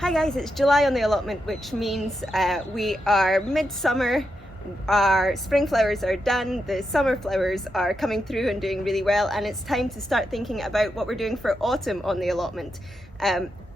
Hi guys, it's July on the allotment, which means we are midsummer. Our spring flowers are done, the summer flowers are coming through and doing really well, and it's time to start thinking about what we're doing for autumn on the allotment.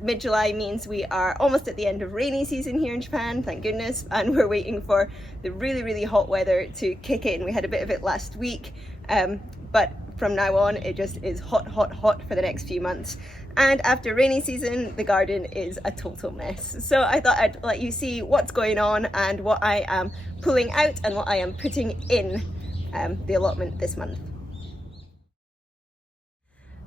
Mid-July means we are almost at the end of rainy season here in Japan, thank goodness, and we're waiting for the really hot weather to kick in. We had a bit of it last week, but from now on it just is hot for the next few months. And after rainy season, the garden is a total mess. So I thought I'd let you see what's going on and what I am pulling out and what I am putting in the allotment this month.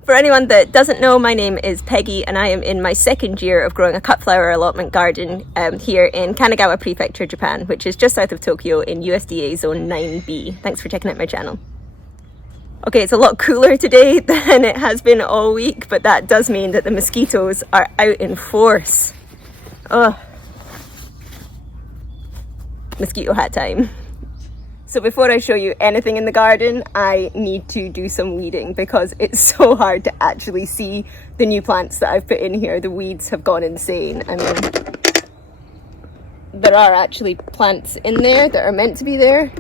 For anyone that doesn't know, my name is Peggy and I am in my second year of growing a cut flower allotment garden here in Kanagawa Prefecture, Japan, which is just south of Tokyo in USDA Zone 9B. Thanks for checking out my channel. Okay, it's a lot cooler today than it has been all week, but that does mean that the mosquitoes are out in force. Oh, mosquito hat time. So before I show you anything in the garden, I need to do some weeding because it's so hard to actually see the new plants that I've put in here. The weeds have gone insane. I mean, there are actually plants in there that are meant to be there,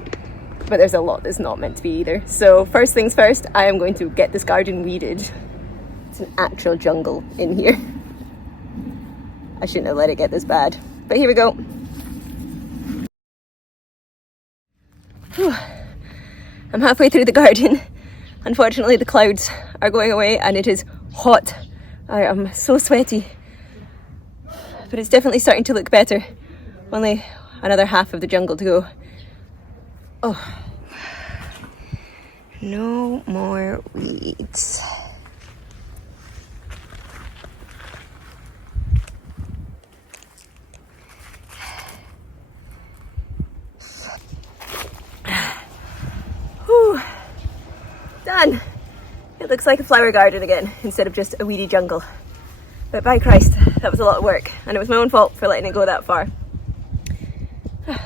but there's a lot that's not meant to be either. So first things first, I am going to get this garden weeded. It's an actual jungle in here. I shouldn't have let it get this bad, but here we go. Whew. I'm halfway through the garden. Unfortunately, the clouds are going away and it is hot. I am so sweaty, but it's definitely starting to look better. Only another half of the jungle to go. Oh, no more weeds. Whew. Done. It looks like a flower garden again instead of just a weedy jungle. But by Christ, that was a lot of work and it was my own fault for letting it go that far.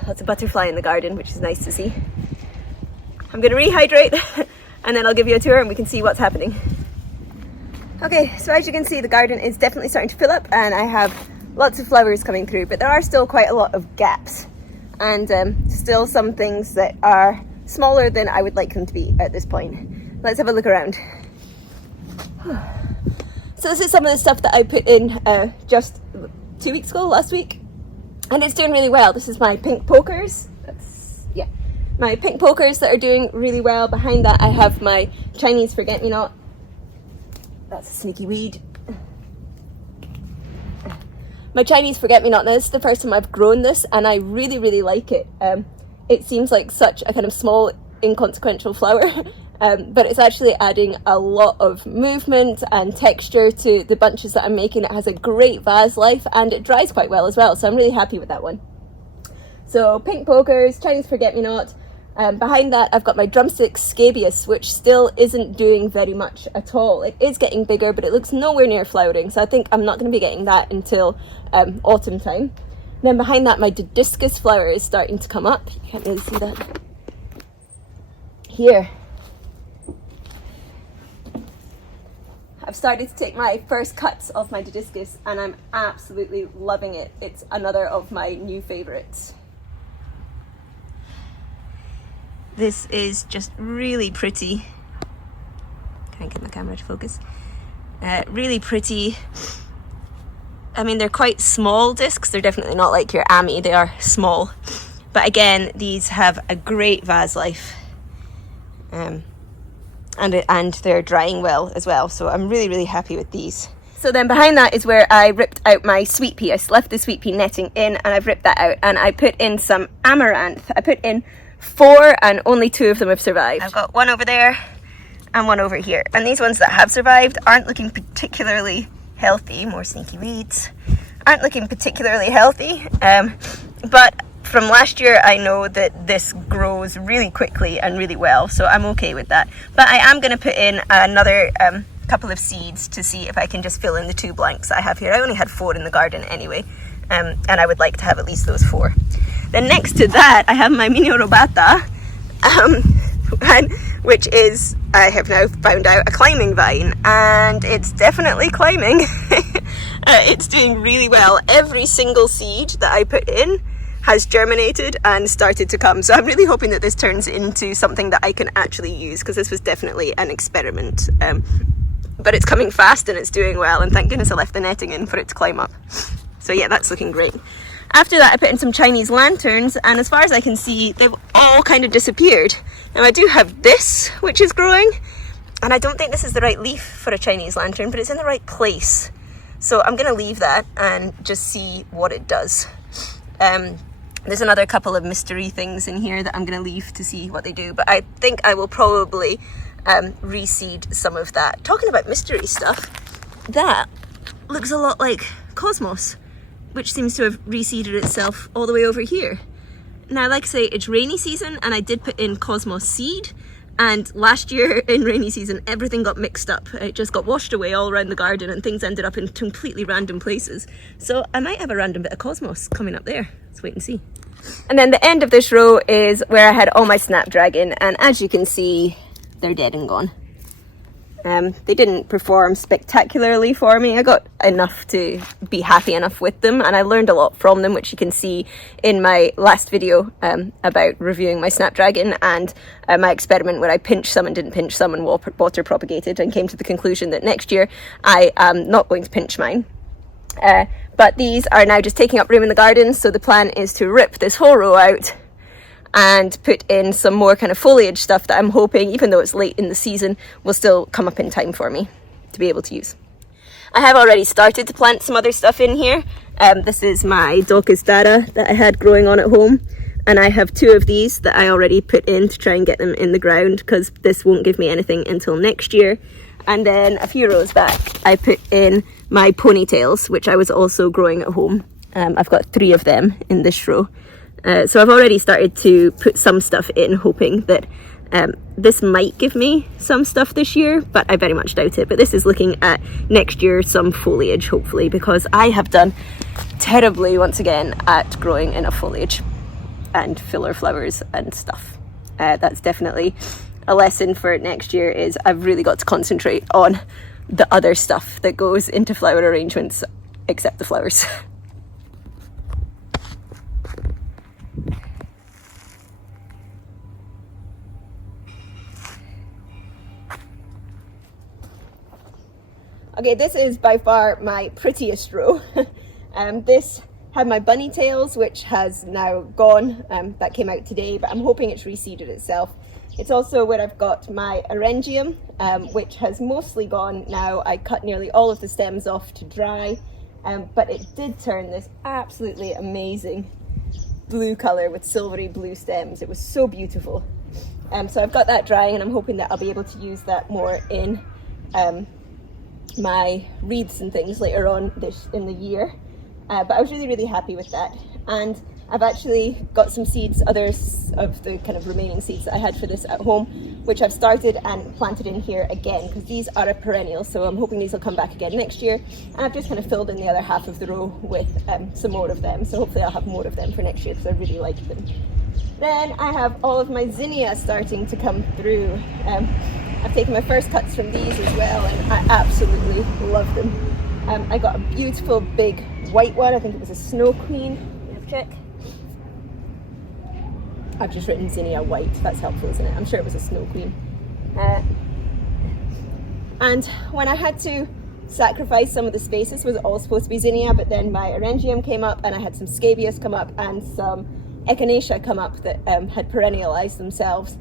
Lots of butterfly in the garden, which is nice to see. I'm going to rehydrate and then I'll give you a tour and we can see what's happening. Okay, so as you can see, the garden is definitely starting to fill up and I have lots of flowers coming through, but there are still quite a lot of gaps and still some things that are smaller than I would like them to be at this point. Let's have a look around. So this is some of the stuff that I put in just 2 weeks ago, last week. And it's doing really well. This is my pink pokers. My pink pokers that are doing really well. Behind that I have my Chinese forget-me-not. That's a sneaky weed. My Chinese forget-me-not. Now this is the first time I've grown this and I really like it. It seems like such a kind of small, inconsequential flower. But it's actually adding a lot of movement and texture to the bunches that I'm making. It has a great vase life and it dries quite well as well, so I'm really happy with that one. So pink pokers, Chinese forget-me-not. Behind that I've got my drumstick scabious, which still isn't doing very much at all. It is getting bigger, but it looks nowhere near flowering, so I think I'm not going to be getting that until autumn time. Then behind that my dodiscus flower is starting to come up. You can't really see that. Here. I've started to take my first cuts of my dodiscus and I'm absolutely loving it. It's another of my new favourites. This is just really pretty. Can't get my camera to focus. Really pretty. I mean, they're quite small discs. They're definitely not like your Ami. They are small. But again, these have a great vase life. And they're drying well as well, so I'm really happy with these. So then behind that is where I ripped out my sweet pea. I left the sweet pea netting in and I've ripped that out and I put in some amaranth. I put in 4 and only 2 of them have survived. I've got one over there and one over here, and these ones that have survived aren't looking particularly healthy. More sneaky weeds. Aren't looking particularly healthy, but from last year I know that this grows really quickly and really well, so I'm okay with that. But I am going to put in another couple of seeds to see if I can just fill in the 2 blanks I have here. I only had 4 in the garden anyway, and I would like to have at least those 4. Then next to that I have my Mino Robata, which is, I have now found out, a climbing vine, and it's definitely climbing. It's doing really well. Every single seed that I put in has germinated and started to come. So I'm really hoping that this turns into something that I can actually use, because this was definitely an experiment. But it's coming fast and it's doing well, and thank goodness I left the netting in for it to climb up. So yeah, that's looking great. After that, I put in some Chinese lanterns, and as far as I can see, they've all kind of disappeared. Now I do have this, which is growing, and I don't think this is the right leaf for a Chinese lantern, but it's in the right place. So I'm gonna leave that and just see what it does. There's another couple of mystery things in here that I'm gonna leave to see what they do, but I think I will probably reseed some of that. Talking about mystery stuff, that looks a lot like Cosmos, which seems to have reseeded itself all the way over here. Now, like I say, it's rainy season, and I did put in Cosmos seed, and last year in rainy season everything got mixed up. It just got washed away all around the garden, and things ended up in completely random places. So I might have a random bit of Cosmos coming up there. Let's wait and see. And then the end of this row is where I had all my Snapdragon, and as you can see, they're dead and gone. They didn't perform spectacularly for me. I got enough to be happy enough with them, and I learned a lot from them, which you can see in my last video about reviewing my Snapdragon, and my experiment where I pinched some and didn't pinch some and water propagated, and came to the conclusion that next year I am not going to pinch mine. But these are now just taking up room in the garden, so the plan is to rip this whole row out and put in some more kind of foliage stuff that I'm hoping, even though it's late in the season, will still come up in time for me to be able to use. I have already started to plant some other stuff in here. This is my Daucus dara that I had growing on at home, and I have 2 of these that I already put in to try and get them in the ground, because this won't give me anything until next year. And then a few rows back I put in my ponytails, which I was also growing at home. I've got 3 of them in this row. So I've already started to put some stuff in, hoping that this might give me some stuff this year, but I very much doubt it. But this is looking at next year, some foliage, hopefully, because I have done terribly once again at growing enough foliage and filler flowers and stuff. That's definitely a lesson for next year, is I've really got to concentrate on the other stuff that goes into flower arrangements, except the flowers. Okay, this is by far my prettiest row. This had my bunny tails, which has now gone. That came out today, but I'm hoping it's reseeded itself. It's also where I've got my Orangium, which has mostly gone now. I cut nearly all of the stems off to dry, but it did turn this absolutely amazing blue colour with silvery blue stems. It was so beautiful. So I've got that drying, and I'm hoping that I'll be able to use that more in my wreaths and things later on in the year. But I was really happy with that, and I've actually got some seeds, others of the kind of remaining seeds that I had for this at home, which I've started and planted in here again, because these are a perennial, so I'm hoping these will come back again next year. And I've just kind of filled in the other half of the row with some more of them, so hopefully I'll have more of them for next year, because I really like them. Then I have all of my zinnia starting to come through. I've taken my first cuts from these as well, and I absolutely love them. I got a beautiful big white one. I think it was a Snow Queen. Let's check. I've just written zinnia white. That's helpful, isn't it? I'm sure it was a Snow Queen. And when I had to sacrifice some of the spaces, was all supposed to be zinnia, but then my Orangium came up, and I had some scabious come up and some echinacea come up that had perennialized themselves.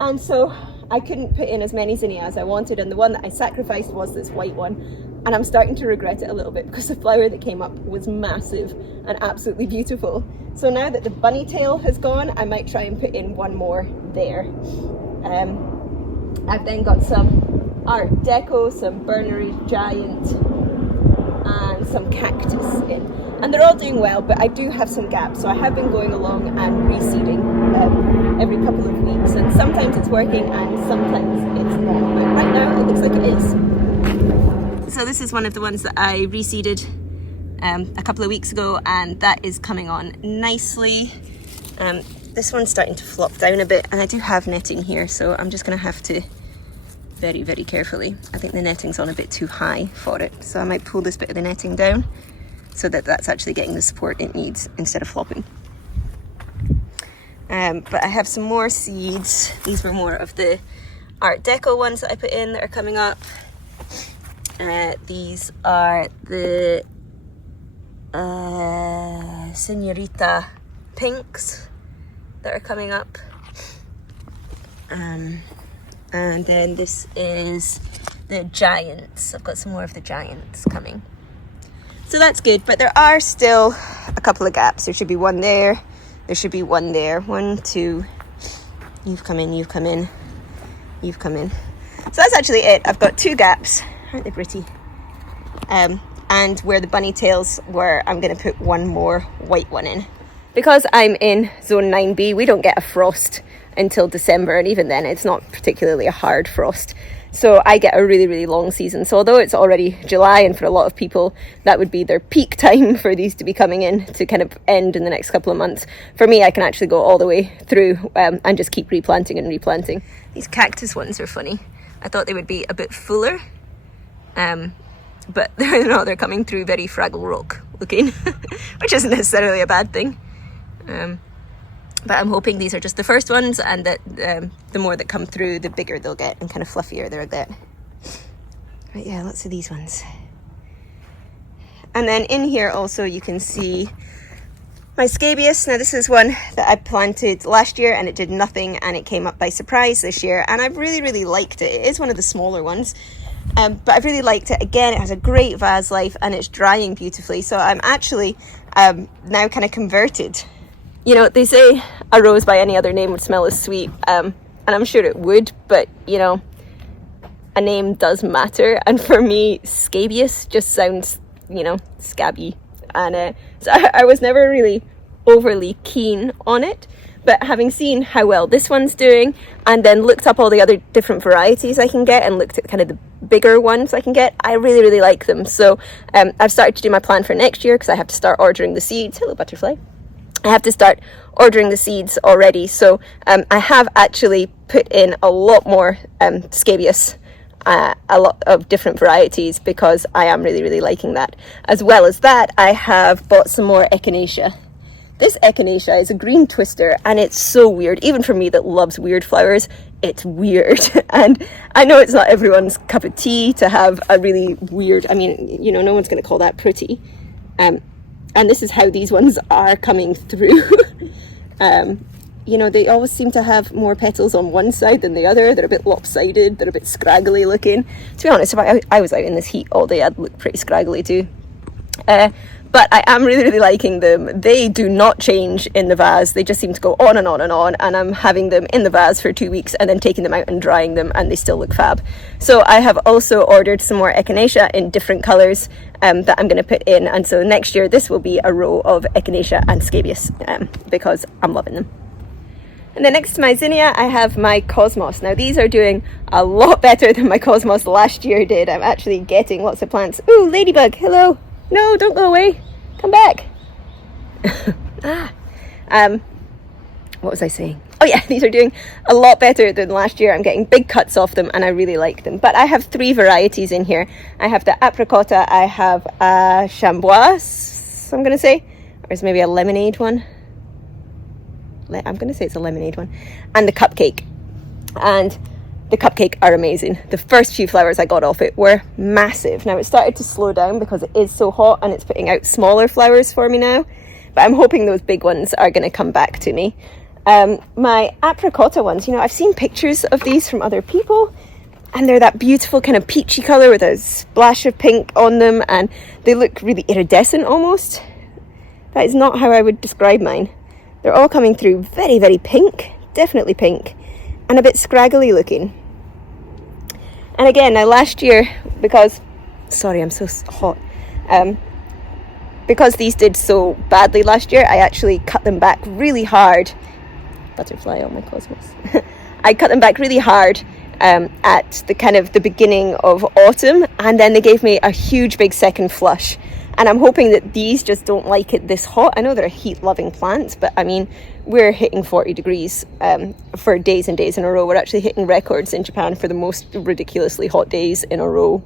And so I couldn't put in as many zinnia as I wanted, and the one that I sacrificed was this white one. And I'm starting to regret it a little bit, because the flower that came up was massive and absolutely beautiful. So now that the bunny tail has gone, I might try and put in one more there. I've then got some Art Deco, some Burnery Giant, and some cactus in. And they're all doing well, but I do have some gaps, so I have been going along and reseeding every couple of weeks, and sometimes it's working and sometimes it's not, but right now it looks like it is. So this is one of the ones that I reseeded a couple of weeks ago, and that is coming on nicely. This one's starting to flop down a bit, and I do have netting here, so I'm just going to have to very, very carefully. I think the netting's on a bit too high for it, so I might pull this bit of the netting down so that that's actually getting the support it needs instead of flopping. But I have some more seeds. These were more of the Art Deco ones that I put in that are coming up. These are the Senorita pinks that are coming up. And then this is the giants. I've got some more of the giants coming. So that's good, but there are still a couple of gaps. There should be one there. There should be one there. 1, 2. You've come in, you've come in, you've come in. So that's actually it. I've got 2 gaps. Aren't they pretty? And where the bunny tails were, I'm going to put one more white one in. Because I'm in zone 9B, we don't get a frost until December, and even then it's not particularly a hard frost. So I get a really, really long season. So although it's already July, and for a lot of people that would be their peak time for these to be coming in to kind of end in the next couple of months, for me I can actually go all the way through and just keep replanting and replanting. These cactus ones are funny. I thought they would be a bit fuller, but they're not. They're coming through very Fraggle Rock looking, which isn't necessarily a bad thing. But I'm hoping these are just the first ones, and that the more that come through, the bigger they'll get and kind of fluffier they'll get. Right, yeah, lots of these ones. And then in here also you can see my scabious. Now this is one that I planted last year and it did nothing, and it came up by surprise this year, and I really, really liked it. It is one of the smaller ones, but I really liked it. Again, it has a great vase life and it's drying beautifully, so I'm actually now kind of converted. You know, they say a rose by any other name would smell as sweet, and I'm sure it would, but, you know, a name does matter, and for me, scabious just sounds, you know, scabby, and so I was never really overly keen on it, but having seen how well this one's doing, and then looked up all the other different varieties I can get, and looked at kind of the bigger ones I can get, I really, really like them. So I've started to do my plan for next year, because I have to start ordering the seeds. Hello, butterfly. I have to start ordering the seeds already, so I have actually put in a lot more scabious, a lot of different varieties, because I am really, really liking that. As well as that, I have bought some more echinacea. This echinacea is a green twister, and it's so weird. Even for me that loves weird flowers, it's weird. And I know it's not everyone's cup of tea to have a really weird, I mean, you know, no one's going to call that pretty. And this is how these ones are coming through. You know, they always seem to have more petals on one side than the other. They're a bit lopsided. They're a bit scraggly looking. To be honest, if I was out in this heat all day, I'd look pretty scraggly too. But I am really, really liking them. They do not change in the vase. They just seem to go on and on and on. And I'm having them in the vase for 2 weeks and then taking them out and drying them, and they still look fab. So I have also ordered some more echinacea in different colours that I'm going to put in. And so next year, this will be a row of echinacea and scabious because I'm loving them. And then next to my zinnia, I have my cosmos. Now these are doing a lot better than my cosmos last year did. I'm actually getting lots of plants. Ooh, ladybug, hello. No, don't go away. Come back. What was I saying? Oh yeah, these are doing a lot better than last year. I'm getting big cuts off them and I really like them. But I have 3 varieties in here. I have the apricotta, I have a chamboise, I'm going to say. Or it's maybe a lemonade one. I'm going to say it's a lemonade one. And the cupcake. And the cupcake are amazing. The first few flowers I got off it were massive. Now it started to slow down because it is so hot and it's putting out smaller flowers for me now. But I'm hoping those big ones are going to come back to me. My apricotta ones, you know, I've seen pictures of these from other people and they're that beautiful kind of peachy colour with a splash of pink on them, and they look really iridescent almost. That is not how I would describe mine. They're all coming through very, very pink, definitely pink, and a bit scraggly looking. And again, now last year, because, sorry, I'm so hot, because these did so badly last year, I actually cut them back really hard. Butterfly on my cosmos. I cut them back really hard at the kind of the beginning of autumn, and then they gave me a huge big second flush. And I'm hoping that these just don't like it this hot. I know they're heat-loving plants, but I mean, we're hitting 40 degrees for days and days in a row. We're actually hitting records in Japan for the most ridiculously hot days in a row.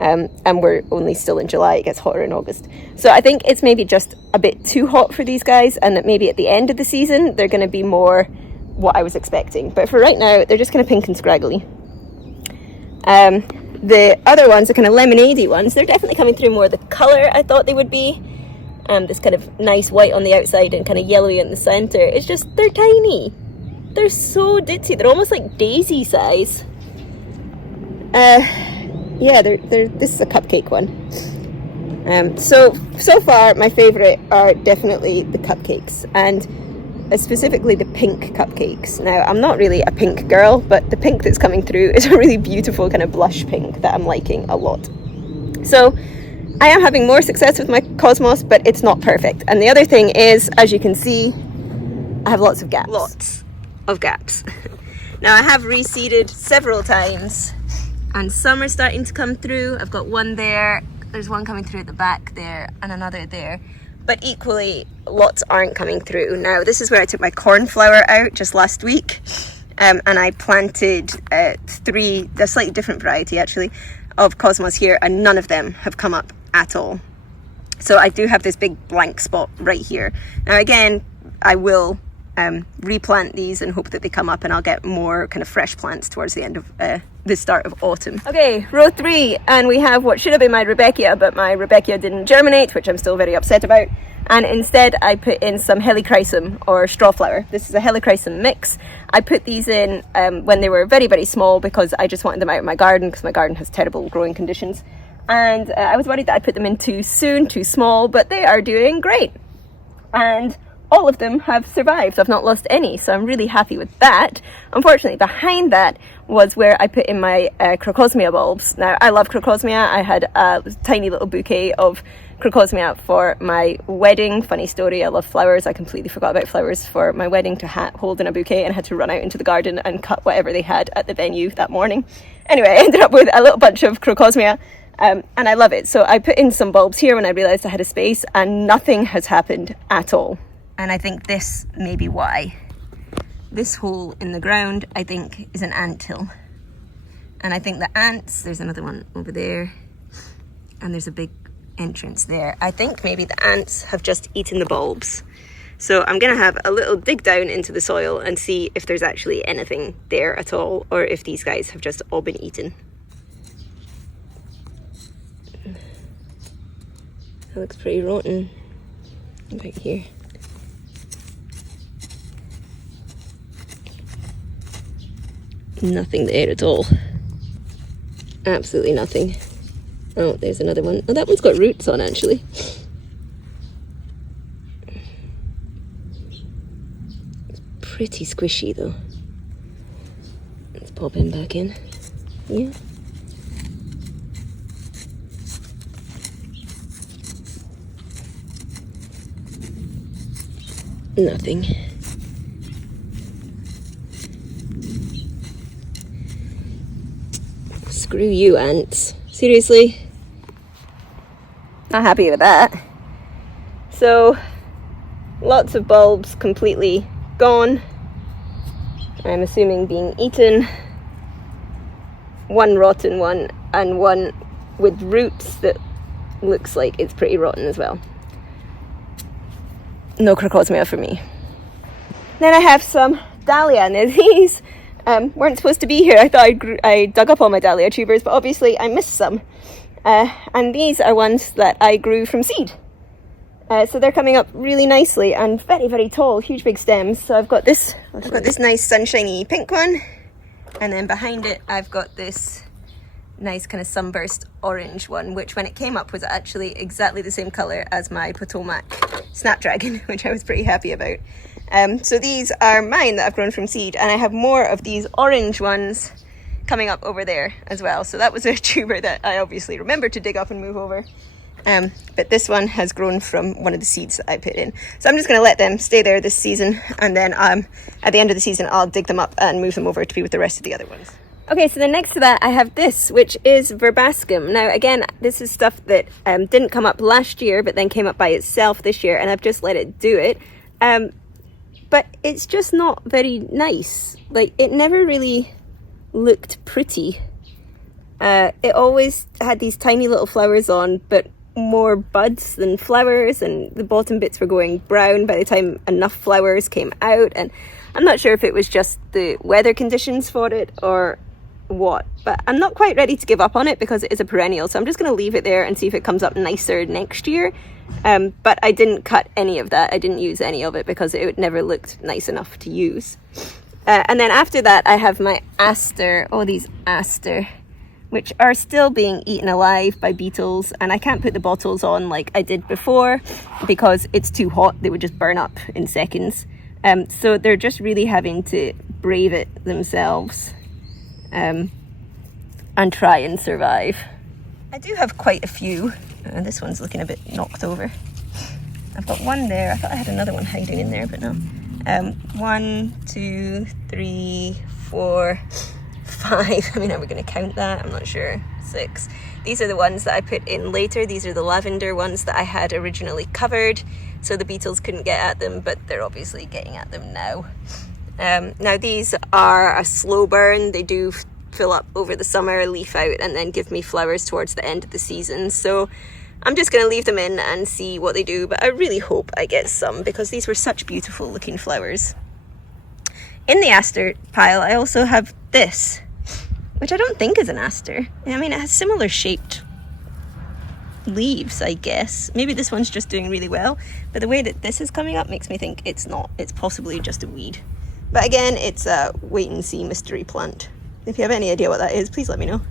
And we're only still in July. It gets hotter in August. So I think it's maybe just a bit too hot for these guys, and that maybe at the end of the season, they're going to be more what I was expecting. But for right now, they're just kind of pink and scraggly. The other ones, the kind of lemonade-y ones, they're definitely coming through more the colour I thought they would be. This kind of nice white on the outside and kind of yellowy in the centre. It's just, they're tiny. They're so ditzy. They're almost like daisy size. Yeah, this is a cupcake one. So far, my favourite are definitely the cupcakes, and specifically the pink cupcakes. Now, I'm not really a pink girl, but the pink that's coming through is a really beautiful kind of blush pink that I'm liking a lot. So I am having more success with my Cosmos, but it's not perfect. And the other thing is, as you can see, I have lots of gaps. Lots of gaps. Now, I have reseeded several times, and some are starting to come through. I've got one there, there's one coming through at the back there, and another there. But equally, lots aren't coming through. Now, this is where I took my cornflower out just last week. And I planted a slightly different variety actually, of Cosmos here, and none of them have come up at all. So I do have this big blank spot right here. Now again, I will replant these and hope that they come up, and I'll get more kind of fresh plants towards the end of the start of autumn. Okay, row 3, and we have what should have been my Rudbeckia, but my Rudbeckia didn't germinate, which I'm still very upset about. And instead I put in some Helichrysum or strawflower. This is a Helichrysum mix. I put these in when they were very, very small, because I just wanted them out of my garden, because my garden has terrible growing conditions. And I was worried that I put them in too soon, too small, but they are doing great. And all of them have survived. I've not lost any, so I'm really happy with that. Unfortunately, behind that was where I put in my Crocosmia bulbs. Now, I love Crocosmia. I had a tiny little bouquet of Crocosmia for my wedding. Funny story, I love flowers. I completely forgot about flowers for my wedding to hold in a bouquet, and had to run out into the garden and cut whatever they had at the venue that morning. Anyway, I ended up with a little bunch of Crocosmia, and I love it. So I put in some bulbs here when I realised I had a space, and nothing has happened at all. And I think this may be why. This hole in the ground, I think, is an anthill. And I think the ants, there's another one over there, and there's a big entrance there. I think maybe the ants have just eaten the bulbs. So I'm gonna have a little dig down into the soil and see if there's actually anything there at all, or if these guys have just all been eaten. That looks pretty rotten. Right here. Nothing there at all. Absolutely nothing. Oh, there's another one. Oh, that one's got roots on actually. It's pretty squishy though. Let's pop him back in. Yeah. Nothing. Screw you, ants. Seriously? Not happy with that. So, lots of bulbs completely gone. I'm assuming being eaten. One rotten one, and one with roots that looks like it's pretty rotten as well. No Crocosmia for me. Then I have some Dahlia. Now these weren't supposed to be here. I thought I dug up all my Dahlia tubers, but obviously I missed some. And these are ones that I grew from seed. So they're coming up really nicely and very, very tall, huge big stems. So I've got this nice sunshiny pink one, and then behind it I've got this nice kind of sunburst orange one, which when it came up was actually exactly the same colour as my Potomac Snapdragon, which I was pretty happy about. So these are mine that I've grown from seed, and I have more of these orange ones coming up over there as well. So that was a tuber that I obviously remembered to dig up and move over. But this one has grown from one of the seeds that I put in. So I'm just going to let them stay there this season, and then at the end of the season I'll dig them up and move them over to be with the rest of the other ones. Okay, so then next to that I have this, which is verbascum. Now again, this is stuff that didn't come up last year, but then came up by itself this year, and I've just let it do it. But it's just not very nice. Like, it never really looked pretty. It always had these tiny little flowers on, but more buds than flowers, and the bottom bits were going brown by the time enough flowers came out, and I'm not sure if it was just the weather conditions for it or what, but I'm not quite ready to give up on it because it is a perennial, so I'm just going to leave it there and see if it comes up nicer next year. But I didn't cut any of that. I didn't use any of it because it never looked nice enough to use. And then after that I have my aster, these aster, which are still being eaten alive by beetles, and I can't put the bottles on like I did before because it's too hot. They would just burn up in seconds. So they're just really having to brave it themselves and try and survive. I do have quite a few. This one's looking a bit knocked over. I've got one there. I thought I had another one hiding in there, but no. 1, 2, 3, 4, 5. I mean, are we going to count that? I'm not sure. 6. These are the ones that I put in later. These are the lavender ones that I had originally covered, so the beetles couldn't get at them, but they're obviously getting at them now. Now these are a slow burn. They do fill up over the summer, leaf out, and then give me flowers towards the end of the season. So I'm just going to leave them in and see what they do, but I really hope I get some because these were such beautiful looking flowers. In the aster pile I also have this, which I don't think is an aster. I mean, it has similar shaped leaves, I guess. Maybe this one's just doing really well, but the way that this is coming up makes me think it's not. It's possibly just a weed. But again, it's a wait and see mystery plant. If you have any idea what that is, please let me know.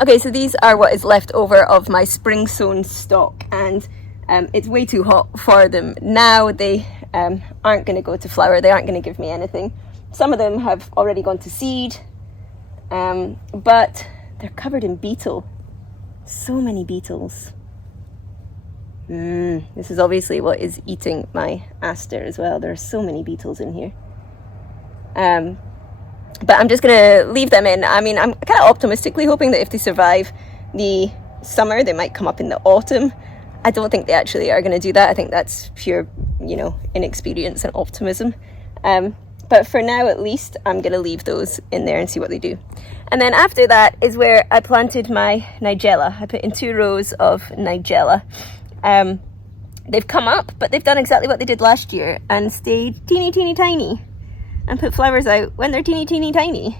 Okay, so these are what is left over of my spring sown stock, and it's way too hot for them now. They aren't going to go to flower. They aren't going to give me anything. Some of them have already gone to seed, but they're covered in beetle. So many beetles. This is obviously what is eating my aster as well. There are so many beetles in here. But I'm just going to leave them in. I mean, I'm kind of optimistically hoping that if they survive the summer, they might come up in the autumn. I don't think they actually are going to do that. I think that's pure, inexperience and optimism. But for now, at least, I'm going to leave those in there and see what they do. And then after that is where I planted my nigella. I put in 2 rows of nigella. They've come up, but they've done exactly what they did last year and stayed teeny, teeny, tiny and put flowers out when they're teeny, teeny, tiny.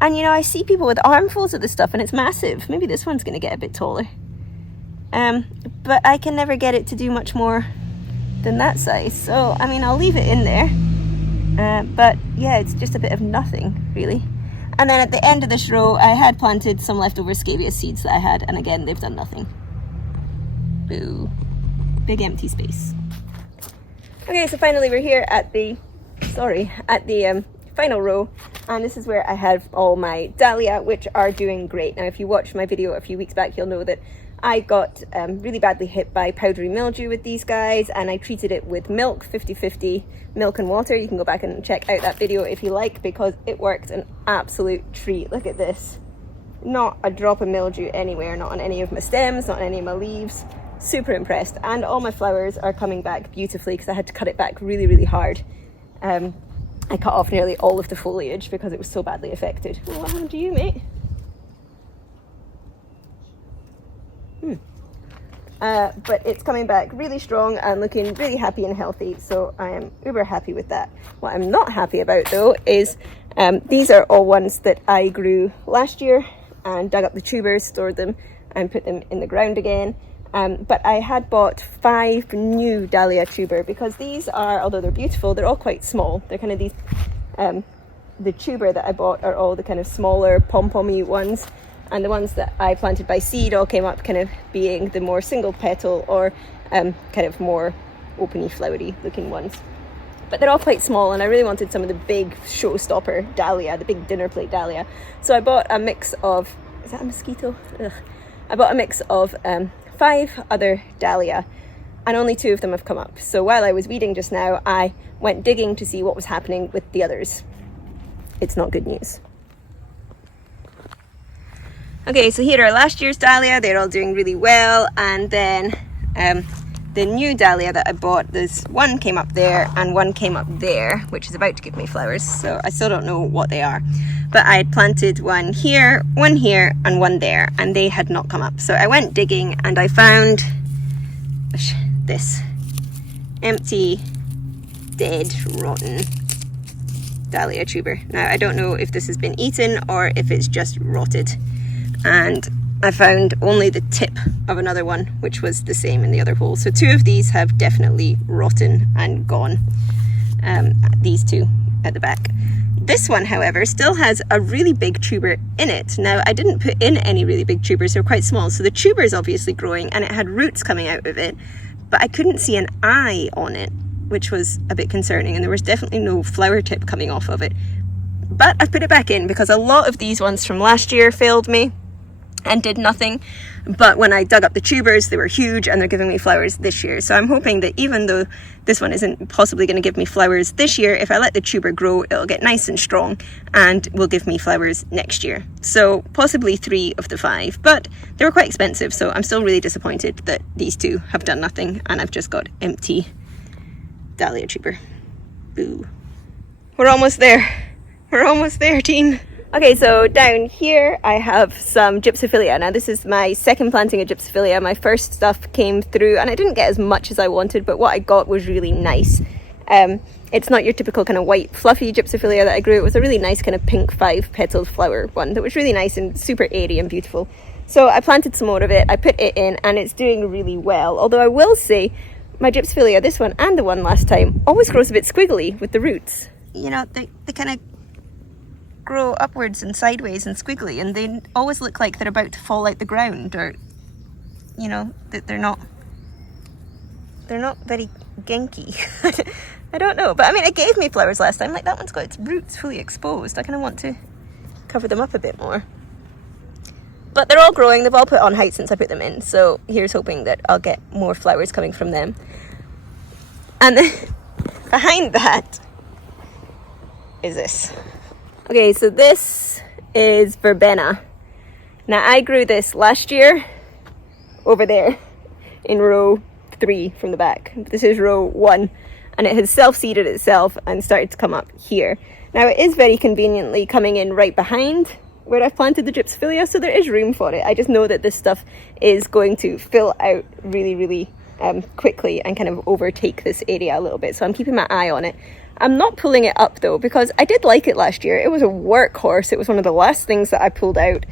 And, I see people with armfuls of this stuff and it's massive. Maybe this one's going to get a bit taller. But I can never get it to do much more than that size. So, I mean, I'll leave it in there. But yeah, it's just a bit of nothing, really. And then at the end of this row, I had planted some leftover scabious seeds that I had, and again, they've done nothing. Boo. Big empty space. Okay, so finally we're here at the final row, and this is where I have all my dahlia, which are doing great. Now, if you watched my video a few weeks back, you'll know that I got really badly hit by powdery mildew with these guys, and I treated it with milk, 50-50 milk and water. You can go back and check out that video if you like, because it worked an absolute treat. Look at this. Not a drop of mildew anywhere, not on any of my stems, not on any of my leaves. Super impressed. And all my flowers are coming back beautifully because I had to cut it back really, really hard. I cut off nearly all of the foliage because it was so badly affected. Oh, what happened to you, mate? But it's coming back really strong and looking really happy and healthy, so I am uber happy with that. What I'm not happy about though is these are all ones that I grew last year and dug up the tubers, stored them and put them in the ground again. But I had bought 5 new dahlia tuber because these are, although they're beautiful, they're all quite small. They're kind of these, the tuber that I bought are all the kind of smaller pom-pommy ones. And the ones that I planted by seed all came up kind of being the more single petal or kind of more openy, flowery looking ones. But they're all quite small, and I really wanted some of the big showstopper dahlia, the big dinner plate dahlia. So I bought a mix of, is that a mosquito? Ugh. I bought a mix of 5 other dahlia, and only 2 of them have come up. So while I was weeding just now, I went digging to see what was happening with the others. It's not good news. Okay, so here are last year's dahlia. They're all doing really well. And then the new dahlia that I bought, there's one came up there and one came up there, which is about to give me flowers. So I still don't know what they are. But I had planted one here, and one there, and they had not come up. So I went digging and I found this empty, dead, rotten dahlia tuber. Now I don't know if this has been eaten or if it's just rotted. And I found only the tip of another one, which was the same in the other hole. So 2 of these have definitely rotten and gone. These 2 at the back. This one, however, still has a really big tuber in it. Now, I didn't put in any really big tubers, they're quite small. So the tuber is obviously growing and it had roots coming out of it, but I couldn't see an eye on it, which was a bit concerning. And there was definitely no flower tip coming off of it. But I put it back in because a lot of these ones from last year failed me and did nothing. But when I dug up the tubers, they were huge and they're giving me flowers this year. So I'm hoping that even though this one isn't possibly going to give me flowers this year, if I let the tuber grow, it'll get nice and strong and will give me flowers next year. So possibly 3 of the 5, but they were quite expensive. So I'm still really disappointed that these 2 have done nothing and I've just got empty dahlia tuber. Boo. We're almost there. We're almost there, teen. Okay, so down here I have some gypsophilia. Now this is my second planting of gypsophilia. My first stuff came through and I didn't get as much as I wanted, but what I got was really nice. It's not your typical kind of white fluffy gypsophilia that I grew. It was a really nice kind of pink 5-petaled flower one that was really nice and super airy and beautiful. So I planted some more of it, I put it in and it's doing really well. Although I will say my gypsophilia, this one and the one last time, always grows a bit squiggly with the roots. You know, they kind of grow upwards and sideways and squiggly, and they always look like they're about to fall out the ground, or you know, that they're not very genki. I don't know, but I mean, it gave me flowers last time. Like that one's got its roots fully exposed. I kind of want to cover them up a bit more, but they're all growing. They've all put on height since I put them in, so here's hoping that I'll get more flowers coming from them. And then behind that is this. Okay, so this is verbena. Now I grew this last year over there in row 3 from the back. This is row 1 and it has self-seeded itself and started to come up here. Now it is very conveniently coming in right behind where I've planted the gypsophilia, so there is room for it. I just know that this stuff is going to fill out really quickly and kind of overtake this area a little bit, so I'm keeping my eye on it. I'm not pulling it up though, because I did like it last year. It was a workhorse. It was one of the last things that I pulled out.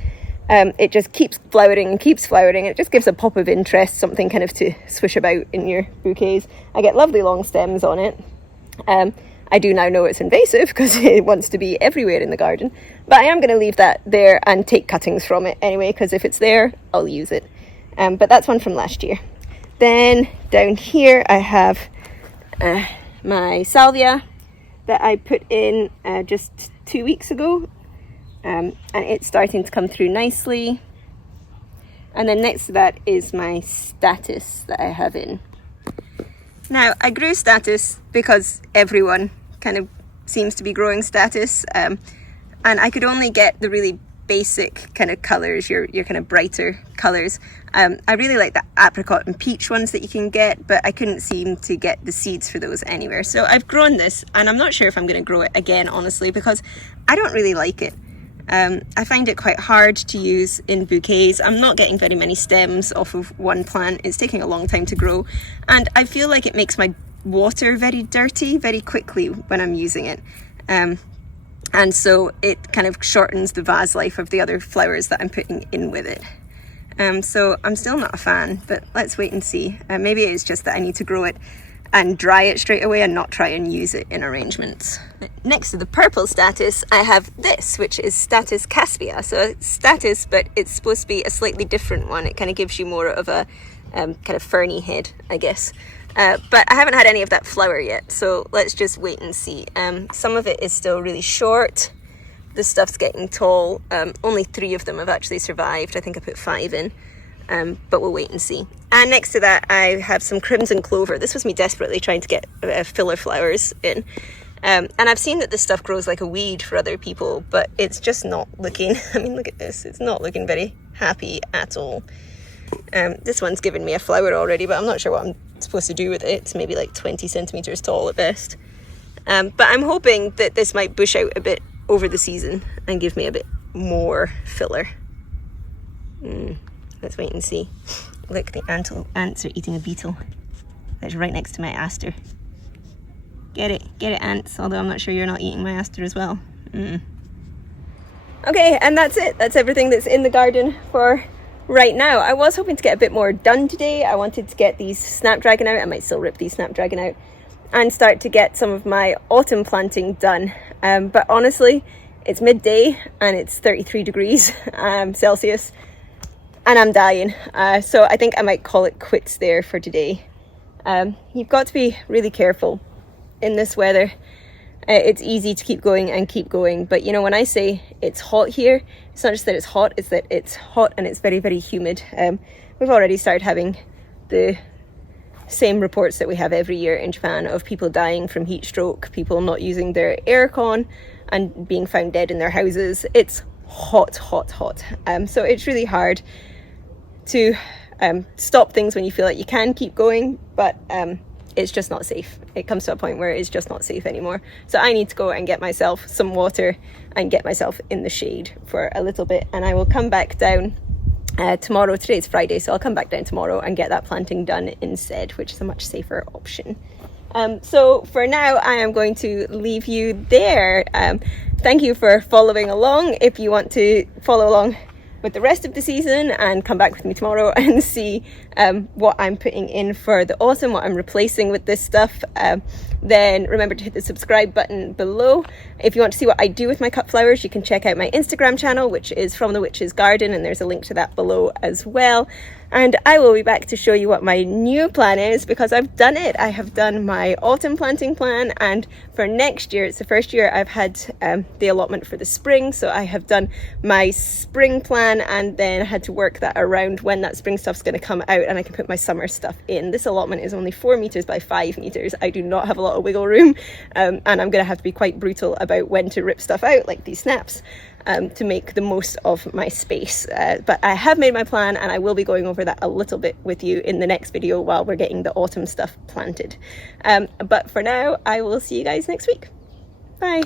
It just keeps flowering and keeps flowering. It just gives a pop of interest, something kind of to swish about in your bouquets. I get lovely long stems on it. I do now know it's invasive because it wants to be everywhere in the garden. But I am going to leave that there and take cuttings from it anyway, because if it's there, I'll use it. But that's one from last year. Then down here I have my salvia that I put in just 2 weeks ago, and it's starting to come through nicely. And then next to that is my statice that I have in. Now I grew statice because everyone kind of seems to be growing statice, and I could only get the really basic kind of colours, your kind of brighter colours. I really like the apricot and peach ones that you can get, but I couldn't seem to get the seeds for those anywhere. So I've grown this, and I'm not sure if I'm going to grow it again, honestly, because I don't really like it. I find it quite hard to use in bouquets. I'm not getting very many stems off of one plant. It's taking a long time to grow, and I feel like it makes my water very dirty very quickly when I'm using it. And so it kind of shortens the vase life of the other flowers that I'm putting in with it. So I'm still not a fan, but let's wait and see. Maybe it's just that I need to grow it and dry it straight away and not try and use it in arrangements. Next to the purple statice, I have this, which is Statice caspia. So it's statice, but it's supposed to be a slightly different one. It kind of gives you more of a kind of ferny head, I guess. But I haven't had any of that flower yet, so let's just wait and see. Some of it is still really short. The stuff's getting tall. Only 3 of them have actually survived. I think I put 5 in, but we'll wait and see. And next to that, I have some crimson clover. This was me desperately trying to get filler flowers in. And I've seen that this stuff grows like a weed for other people, but it's just not looking, I mean, look at this, it's not looking very happy at all. This one's given me a flower already, but I'm not sure what I'm supposed to do with it. It's maybe like 20 centimeters tall at best. But I'm hoping that this might bush out a bit over the season and give me a bit more filler. Let's wait and see. Look, the ants are eating a beetle that's right next to my aster. Get it, ants, although I'm not sure you're not eating my aster as well. Okay, and that's it. That's everything that's in the garden for right now. I was hoping to get a bit more done today. I wanted to get these snapdragon out. I might still rip these snapdragon out and start to get some of my autumn planting done. But honestly, it's midday and it's 33 degrees Celsius and I'm dying. So I think I might call it quits there for today. You've got to be really careful in this weather. It's easy to keep going, but you know, when I say it's hot here, it's not just that it's hot, it's that it's hot and it's very, very humid. We've already started having the same reports that we have every year in Japan of people dying from heat stroke, people not using their aircon and being found dead in their houses. It's hot. So it's really hard to stop things when you feel like you can keep going, but it's just not safe. It comes to a point where it's just not safe anymore. So I need to go and get myself some water and get myself in the shade for a little bit. And I will come back down tomorrow. Today's Friday, so I'll come back down tomorrow and get that planting done instead, which is a much safer option. So for now, I am going to leave you there. Thank you for following along. If you want to follow along with the rest of the season and come back with me tomorrow and see what I'm putting in for the autumn, what I'm replacing with this stuff, then remember to hit the subscribe button below. If you want to see what I do with my cut flowers, you can check out my Instagram channel, which is From the Witch's Garden, and there's a link to that below as well. And I will be back to show you what my new plan is, because I've done it. I have done my autumn planting plan, and for next year, it's the first year I've had the allotment for the spring, so I have done my spring plan and then had to work that around when that spring stuff's going to come out and I can put my summer stuff in. This allotment is only 4 meters by 5 meters. I do not have a lot of wiggle room, and I'm going to have to be quite brutal about when to rip stuff out, like these snaps, to make the most of my space. But I have made my plan and I will be going over that a little bit with you in the next video while we're getting the autumn stuff planted. But for now, I will see you guys next week. Bye.